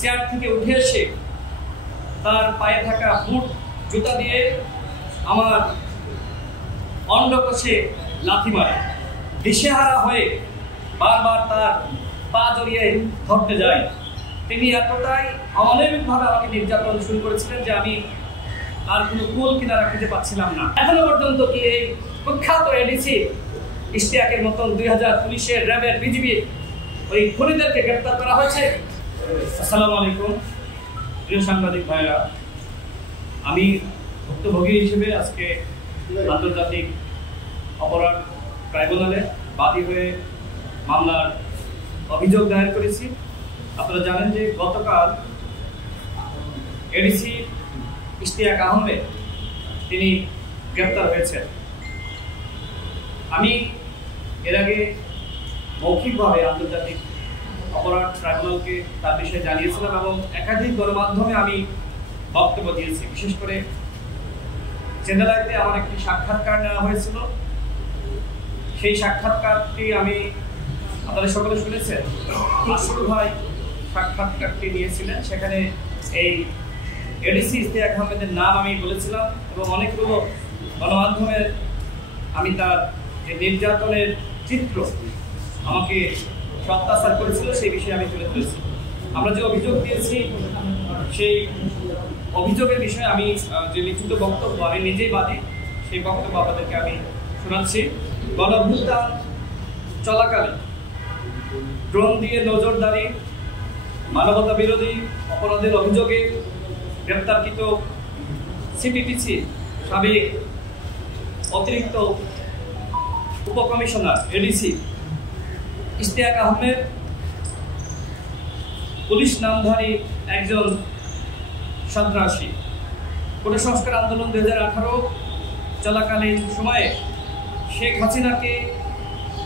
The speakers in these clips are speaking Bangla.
চেয়ার থেকে উঠে এসে তার পায়ে থাকা বুট জুতা দিয়ে আমার অন্ডকোষে লাথি মারে। দিশেহারা হয়ে বারবার তার পা জড়িয়ে ধরতে যায়। তিনি এতটাই অমানবিকভাবে আমাকে নির্যাতন শুরু করেছিলেন যে আমি আর কোনো কুল কিনারা খুঁজে পাচ্ছিলাম না। এখনো পর্যন্ত কি এই কুখ্যাত এডিসি ইশতিয়াকের মতন 2019-এর র্যাবের বিজিবি ওই খুনিদেরকে গ্রেপ্তার করা হয়েছে? আসসালামু আলাইকুম প্রিয় সাংবাদিক ভাইরা, আমি ভুক্তভোগী হিসেবে আজকে আন্তর্জাতিক অপরাধ ট্রাইব্যুনালে বাদী হয়ে মামলার অভিযোগ দায়ের করেছি। আপনারা জানেন যে গতকাল এডিসি ইশতিয়াক আহমেদ তিনি গ্রেপ্তার হয়েছেন। আমি এর আগে মৌখিকভাবে আন্তর্জাতিক অপরাধ ট্রাইব্যুনালকে তার বিষয়ে জানিয়েছিলাম এবং একাধিক গণমাধ্যমে আমি বক্তব্য দিয়েছি। বিশেষ করে চেন্নাইতে আমার একটি সাক্ষাৎকার নেওয়া হয়েছিল। সেই সাক্ষাৎকারটি আমি আপনাদের সকলে শুনেছেন। মাসুদ ভাই সাক্ষাৎকারটি নিয়েছিলেন, সেখানে এই এডিসি ইশতিয়াক আহমেদের নাম আমি বলেছিলাম এবং অনেকগুলো গণমাধ্যমে আমি তার যে নির্যাতনের চিত্র আমাকে অত্যাচার করেছিল সেই বিষয়ে আমি তুলে ধরেছি। আমরা যে অভিযোগ দিয়েছি সেই অভিযোগের বিষয়ে আমি যে লিখিত বক্তব্য আমি নিজেই বাদী, সেই বক্তব্য আপনাদেরকে আমি শোনাচ্ছি। গণঅভ্যুত্থান চলাকালে ড্রোন দিয়ে নজরদারি, মানবতা বিরোধী অপরাধের অভিযোগে গ্রেপ্তারকৃত সিপিপিসি সাবেক অতিরিক্ত উপকমিশনার এডিসি ইশতিয়াক আহমেদ পুলিশ নামধারী একজন সন্ত্রাসী। কোটা সংস্কার আন্দোলন 2018 চলাকালীন সময়ে শেখ হাসিনাকে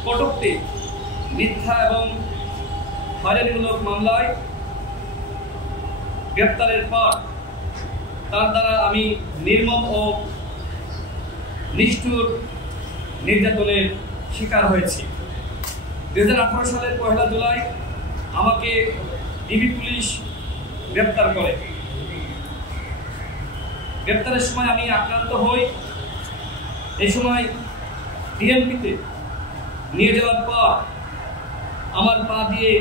কটূক্তি, মিথ্যা এবং হয়রানিমূলক মামলায় গ্রেপ্তারের পর তার দ্বারা আমি নির্মম ও নিষ্ঠুর নির্যাতনের শিকার হয়েছি। 2018 সালের 1 জুলাই আমাকে ডিবি পুলিশ গ্রেপ্তার করে। গ্রেপ্তারের সময় আমি আক্রান্ত হই। এই সময় ডিএমপিতে নিয়ে যাওয়ার পর আমার পা দিয়ে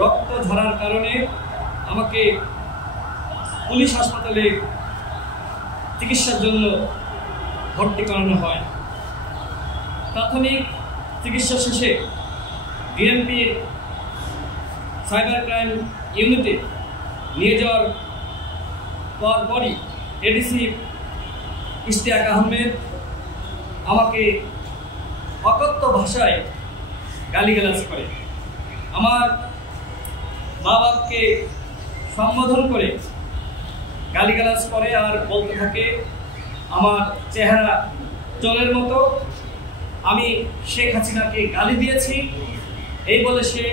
রক্ত ঝরার কারণে আমাকে পুলিশ হাসপাতালে চিকিৎসার জন্য ভর্তি করানো হয়। প্রাথমিক চিকিৎসা শেষে ডিএমপির সাইবার ক্রাইম ইউনিটে নিয়ে যাওয়ার পরপরই এডিসি ইশতিয়াক আহমেদ আমাকে অকথ্য ভাষায় গালিগালাজ করে, আমার মা বাপকে সম্বোধন করে গালিগালাজ করে আর বলতে থাকে আমার চেহারা চোরের মতো, আমি শেখ হাসিনাকে গালি দিয়েছি। এই বলে সে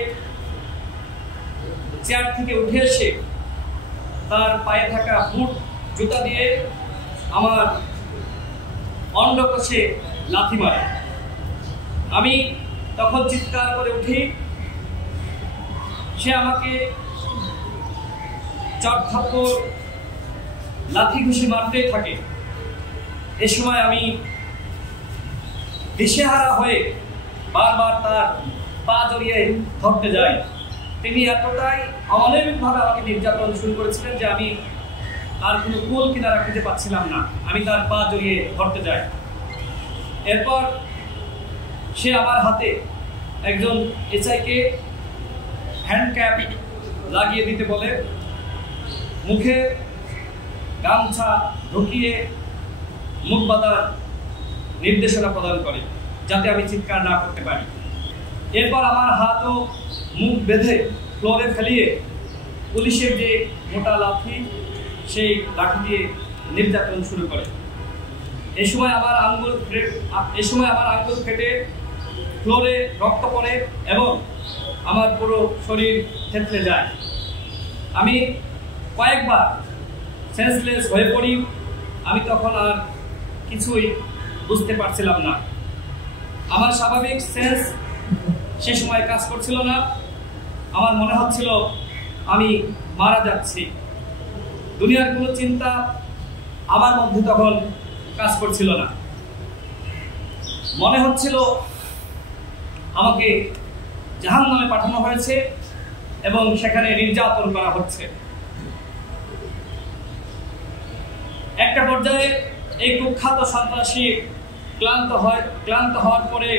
চেয়ার থেকে উঠে এসে তার পায়ে থাকা বুট জুতা দিয়ে আমার অন্ডকোষে লাথি মারে। আমি তখন চিৎকার করে উঠি। সে আমাকে চট থাপ্পড় লাথি ঘুষি মারতেই থাকে। এ সময় আমি দিশেহারা হয়ে বারবার তার পা জড়িয়ে ধরতে যাই। তিনি এতটাই অমানবিকভাবে আমাকে নির্যাতন শুরু করেছিলেন যে আমি আর কোনো কুল কিনারা খুঁজে পাচ্ছিলাম না। আমি তার পা জড়িয়ে ধরতে যাই। এরপর সে আমার হাতে একজন এসআইকে হ্যান্ডক্যাপ লাগিয়ে দিতে বলে, মুখে গামছা ঢুকিয়ে মুখ বাঁধার নির্দেশনা প্রদান করে যাতে আমি চিৎকার না করতে পারি। এরপর আমার হাত ও মুখ বেঁধে ফ্লোরে ফেলিয়ে পুলিশের যে মোটা লাঠি সেই লাঠি দিয়ে নির্যাতন শুরু করে। এই সময় আমার আঙ্গুল ফেটে ফ্লোরে রক্ত পড়ে এবং আমার পুরো শরীর থেতলে যায়। আমি কয়েকবার সেন্সলেস হয়ে পড়ি। আমি তখন আর কিছুই বুঝতে পারছিলাম না। আমার স্বাভাবিক সেন্স সে সময় কাজ করছিল না। আমার মনে হচ্ছিল আমি মারা যাচ্ছি। দুনিয়ার কোনো চিন্তা আমার মধ্যে তখন কাজ করছিল না। মনে হচ্ছিল আমাকে জাহান্নামে পাঠানো হয়েছে এবং সেখানে নির্যাতন করা হচ্ছে। একটা পর্যায়ে এই কুখ্যাত সন্ত্রাসী ক্লান্ত হওয়ার পরে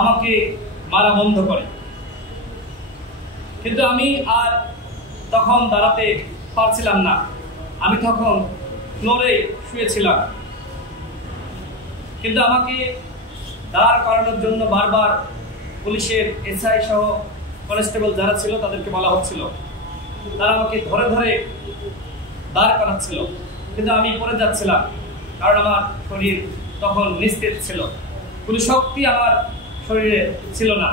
আমাকে মারা বন্ধ করে, কিন্তু আমি আর তখন দাঁড়াতে পারছিলাম না। আমি তখন ফ্লোরে শুয়েছিলাম, কিন্তু আমাকে দাঁড় করানোর জন্য বারবার পুলিশের এসআই সহ কনস্টেবল যারা ছিল তাদেরকে বলা হচ্ছিল, তারা আমাকে ধরে ধরে দাঁড় করাচ্ছিল, কিন্তু আমি পড়ে যাচ্ছিলাম, কারণ আমার শরীর তখন নিস্তেজ ছিল, কোনো শক্তি আমার শরীরে ছিল না।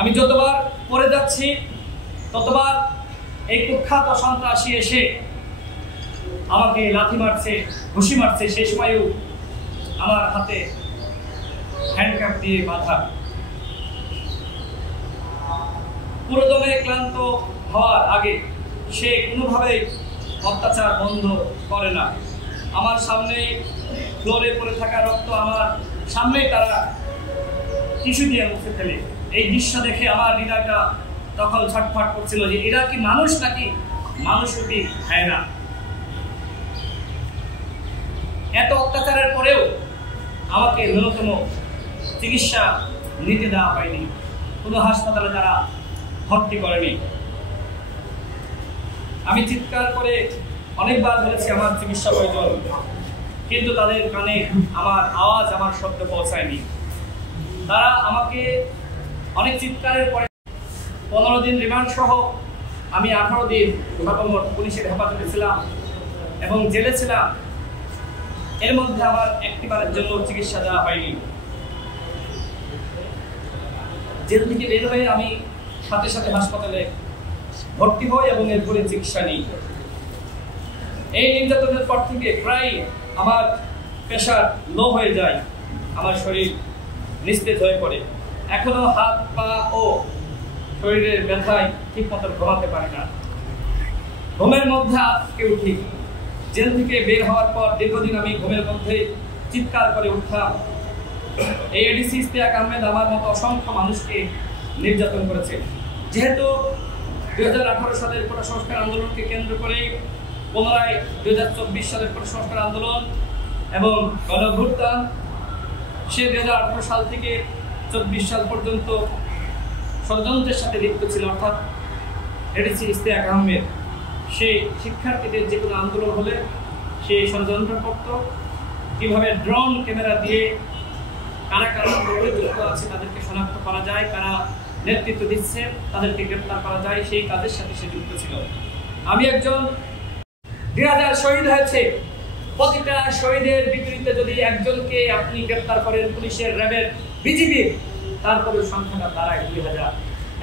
আমি যতবার পড়ে যাচ্ছি ততবার এই কুখ্যাত সন্ত্রাসী এসে আমাকে লাথি মারছে, ঘুষি মারছে। সেই সময়ও আমার হাতে হ্যান্ডকাপ দিয়ে বাঁধা। পুরোদমে ক্লান্ত হওয়ার আগে সে কোনোভাবেই অত্যাচার বন্ধ করে না। আমার সামনে ফ্লোরে পড়ে থাকা রক্ত আমার সামনেই তারা টিস্যু দিয়ে মুছে ফেলে। এই দৃশ্য দেখে আমার হৃদয়টা তখন ছটফট করছিল যে এরা কি মানুষ নাকি মানুষরূপী হায়না। এত অত্যাচারের পরেও আমাকে ন্যূনতম চিকিৎসা নিতে দেওয়া হয়নি, কোনো হাসপাতালে তারা ভর্তি করেনি। আমি চিৎকার করে অনেকবার বলেছি আমার চিকিৎসা প্রয়োজন, কিন্তু তাদের কানে আমার আওয়াজ, আমার শব্দ পৌঁছায়নি। তারা আমাকে অনেক চিৎকারের পরে 15 দিন রিমান্ড সহ আমি 18 দিন সর্বমোট পুলিশের হেফাজতে ছিলাম এবং জেলে ছিলাম। এর মধ্যে আমার একটিবারের জন্য চিকিৎসা দেওয়া হয়নি। জেল থেকে বের হয়ে আমি সাথে সাথে হাসপাতালে ভর্তি হই এবং এরপরে চিকিৎসা নিই। এই নির্যাতনের পর থেকে প্রায় আমার প্রেশার লো হয়ে যায়, আমার শরীর নিস্তেজ হয়ে পড়ে। এখনো হাত পা ও শরীরের ব্যথায় ঠিক মতো ঘুমাতে পারি না, ঘুমের মধ্যে আটকে উঠি। জেল থেকে বের হওয়ার পর দীর্ঘদিন আমি ঘুমের মধ্যে চিৎকার করে উঠতাম। এই এডিসি ইশতিয়াক আহমেদ আমার মতো অসংখ্য মানুষকে নির্যাতন করেছে। যেহেতু 2018 সালের কোটা সংস্কার আন্দোলনকে কেন্দ্র করে পুনরায় 2024 সালের কোটা সংস্কার আন্দোলন এবং গণঅভ্যুত্থান, সে 2018 সাল থেকে 24 সাল পর্যন্ত ষড়যন্ত্রের সাথে লিপ্ত ছিল, অর্থাৎ এডিসি ইশতিয়াক আহমেদ। সে শিক্ষার্থীদের যে কোনো আন্দোলন হলে সে ষড়যন্ত্র করত, কীভাবে ড্রোন ক্যামেরা দিয়ে কারা কারা যুক্ত আছে তাদেরকে শনাক্ত করা যায়, কারা নেতৃত্ব দিচ্ছে তাদেরকে গ্রেপ্তার করা যায়, সেই কাজের সাথে সে যুক্ত ছিল। আমি একজন 2000 শহীদ হয়েছে, প্রতিটা শহীদের বিপরীতে যদি একজনকে আপনি গ্রেপ্তার করেন পুলিশের, র্যাবের, বিজিবির, তারপরে সংখ্যাটা দাঁড়ায় 2000।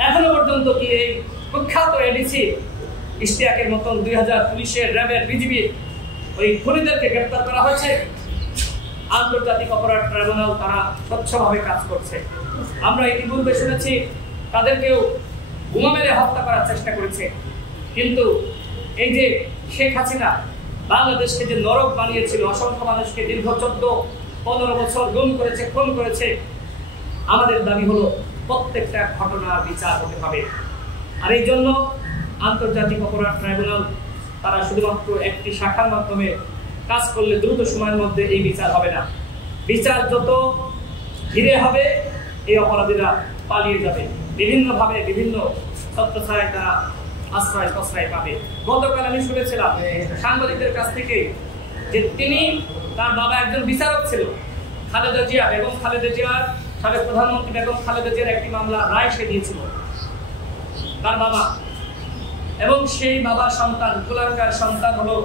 এখনো পর্যন্ত কি এই কুখ্যাত এডিসি ইশতিয়াকের মতন 2000 পুলিশের, র্যাবের, বিজিবির ওই খুনিদেরকে গ্রেপ্তার করা হয়েছে? আন্তর্জাতিক অপরাধ ট্রাইব্যুনাল তারা স্বচ্ছভাবে কাজ করছে। আমরা ইতিপূর্বে শুনেছি তাদেরকেও বোমা মেরে হত্যা করার চেষ্টা করেছে, কিন্তু এই যে শেখ হাসিনা বাংলাদেশকে যে নরক বানিয়েছিল, অসংখ্য মানুষকে দীর্ঘ 14-15 বছর গুম করেছে, খুন করেছে, আমাদের দাবি হলো প্রত্যেকটা ঘটনার বিচার হতে হবে। আর এই জন্য আন্তর্জাতিক অপরাধ ট্রাইব্যুনাল তারা শুধুমাত্র একটি শাখার মাধ্যমে কাজ করলে দ্রুত সময়ের মধ্যে এই বিচার হবে না। বিচার যত ধীরে হবে এই অপরাধীরা পালিয়ে যাবে, বিভিন্নভাবে বিভিন্ন ছত্রছায়ায় তারা আশ্রয় প্রশ্রয় পাবে। গতকাল আমি শুনেছিলাম সাংবাদিকদের কাছ থেকে যে তার বাবা একজন বিচারক ছিল, খালেদা জিয়া, বেগম খালেদা জিয়ার, সাবেক প্রধানমন্ত্রী বেগম খালেদা জিয়ার একটি মামলা রায় সে দিয়েছিল তার বাবা, এবং সেই বাবার সন্তান, কুলাঙ্গার সন্তান হলো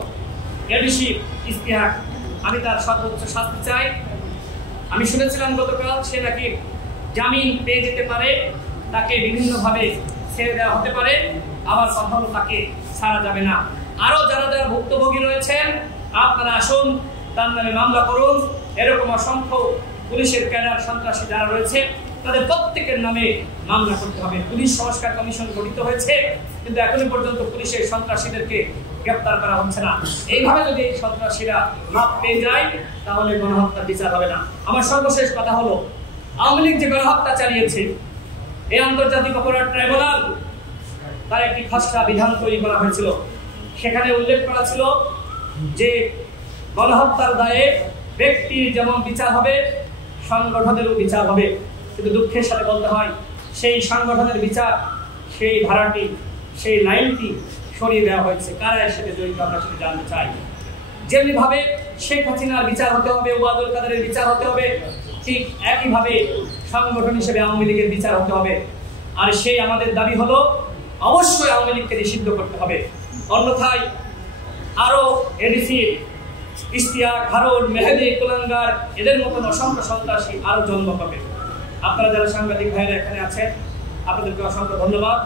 এডিসি ইশতিয়াক। আমি তার সর্বোচ্চ শাস্তি চাই। আমি শুনেছিলাম গতকাল সে নাকি জামিন পেয়ে যেতে পারে, তাকে বিভিন্নভাবে ছেড়ে দেওয়া হতে পারে, আবার কথা হলো তাকে ছাড়া যাবে না। আরো যারা যারা ভুক্তভোগী রয়েছেন আপনারা আসুন, তার নামে মামলা করুন। এরকম অসংখ্য পুলিশের ক্যাডার, সন্ত্রাসী যারা রয়েছে তাদের প্রত্যেকের নামে মামলা করতে হবে। পুলিশ সংস্কার কমিশন গঠিত হয়েছে, কিন্তু এখনো পর্যন্ত পুলিশের সন্ত্রাসীদেরকে গ্রেপ্তার করা হচ্ছে না। এইভাবে যদি এই সন্ত্রাসীরা মাপ পেয়ে যায় তাহলে গণহত্যার বিচার হবে না। আমার সর্বশেষ কথা হলো, আওয়ামী লীগ যে গণহত্যা চালিয়েছে, এই আন্তর্জাতিক অপরাধ ট্রাইব্যুনাল তার একটি খসড়া বিধান তৈরি করা হয়েছিল। সেখানে উল্লেখ করা ছিল যে গণহত্যার দায়ে ব্যক্তির যেমন বিচার হবে, সংগঠনেরও বিচার হবে। কিন্তু দুঃখের সাথে বলতে হয়, সেই সংগঠনের বিচার, সেই ধারাটি, সেই লাইনটি সরিয়ে দেওয়া হয়েছে। কারা এর সাথে জড়িত আমরা সেটা জানতে চাই। যেমনিভাবে শেখ হাসিনার বিচার হতে হবে, ওবায়দুল কাদেরের বিচার হতে হবে, ঠিক একইভাবে সংগঠন হিসেবে আওয়ামী লীগের বিচার হতে হবে। আর সেই আমাদের দাবি হলো, অবশ্যই আওয়ামী লীগকে নিষিদ্ধ করতে হবে, অন্যথায় আরো এডিসি, ইশতিয়াক, হারুন, মেহেদী, কুলাঙ্গার এদের মতন অসংখ্য সন্ত্রাসী আরো জন্ম পাবে। আপনারা যারা সাংবাদিক ভাইয়েরা এখানে আছেন, আপনাদেরকে অসংখ্য ধন্যবাদ।